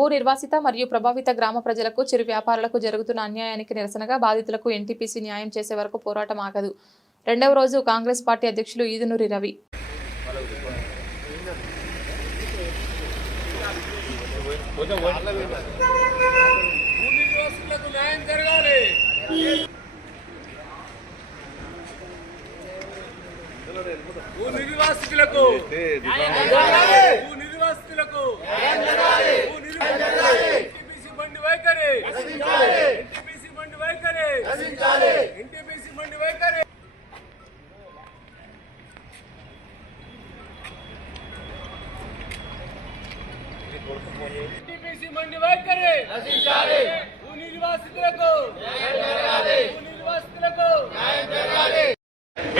భూ నిర్వాసిత మరియు ప్రభావిత గ్రామ ప్రజలకు, చిరు వ్యాపారులకు జరుగుతున్న అన్యాయానికి నిరసనగా బాధితులకు ఎన్టీపీసీ న్యాయం చేసే వరకు పోరాటం ఆగదు. రెండవ రోజు కాంగ్రెస్ పార్టీ అధ్యక్షులు ఈదునూరి రవి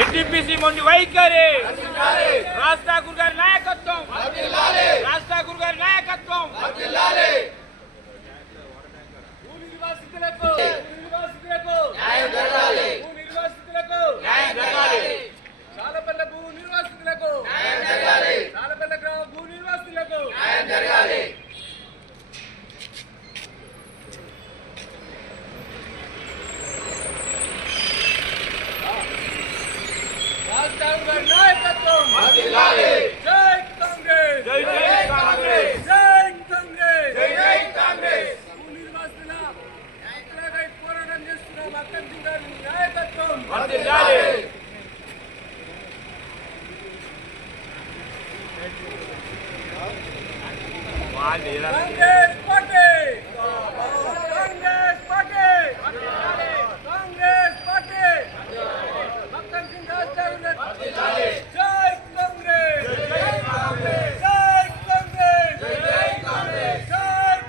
ఎన్టీపీసీ మొండి వైఖరి రాజ్ ఠాకూర్ గారి నాయకత్వం, రాజ్ ఠాకూర్ గారి నాయకత్వం. చాలపల్లె భూ నిర్వాసితులకు, చాలపల్లె గ్రామ భూ నిర్వాసితులకు రాజ్ ఠాకూర్ గారి నాయకత్వం. జై కాంగ్రెస్, జై కాంగ్రెస్, జై కాంగ్రెస్, జై కాంగ్రెస్. భూ నిర్వాసితుల న్యాయకై పోరాటం చేస్తున్న మక్కన్ సింగ్ గారి నాయకత్వం. Congress party, Congress party, Congress party. Makkan Singh Raj Thakur గారి జై కాంగ్రెస్, జై కాంగ్రెస్, జై కాంగ్రెస్, జై కాంగ్రెస్, జై కాంగ్రెస్, జై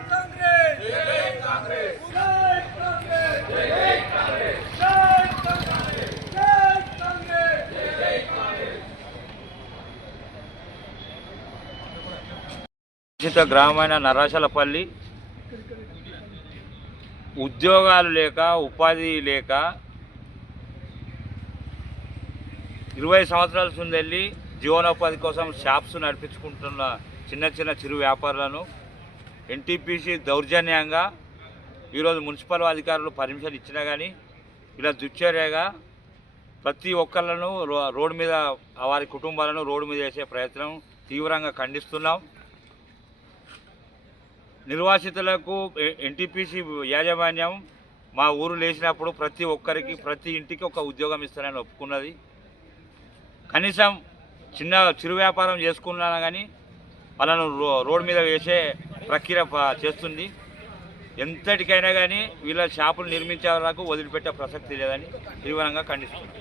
కాంగ్రెస్, జై కాంగ్రెస్, జై కాంగ్రెస్, జై కాంగ్రెస్, జై కాంగ్రెస్, జై కాంగ్రెస్. గ్రామమైన నరాశలపల్లి ఉద్యోగాలు లేక, ఉపాధి లేక 20 సంవత్సరాల సుందెళ్ళి జీవనోపాధి కోసం షాప్స్ నడిపించుకుంటున్న చిన్న చిన్న చిరు వ్యాపారులను ఎన్టీపీసీ దౌర్జన్యంగా ఈరోజు మున్సిపల్ అధికారులు పర్మిషన్ ఇచ్చినా కానీ ఇలా దుశ్చర్యగా ప్రతి ఒక్కళ్ళను రోడ్డు మీద, వారి కుటుంబాలను రోడ్డు మీద వేసే ప్రయత్నం తీవ్రంగా ఖండిస్తున్నాం. నిర్వాసితులకు ఎన్టీపీసీ యాజమాన్యం మా ఊరు లేచినప్పుడు ప్రతి ఒక్కరికి, ప్రతి ఇంటికి ఒక ఉద్యోగం ఇస్తారని ఒప్పుకున్నది. కనీసం చిరు వ్యాపారం చేసుకున్నా కానీ వాళ్ళను రోడ్డు మీద వేసే ప్రక్రియ చేస్తుంది. ఎంతటికైనా కానీ వీళ్ళ షాపులు నిర్మించే వరకు వదిలిపెట్టే ప్రసక్తి లేదని తీవ్రంగా ఖండిస్తుంది.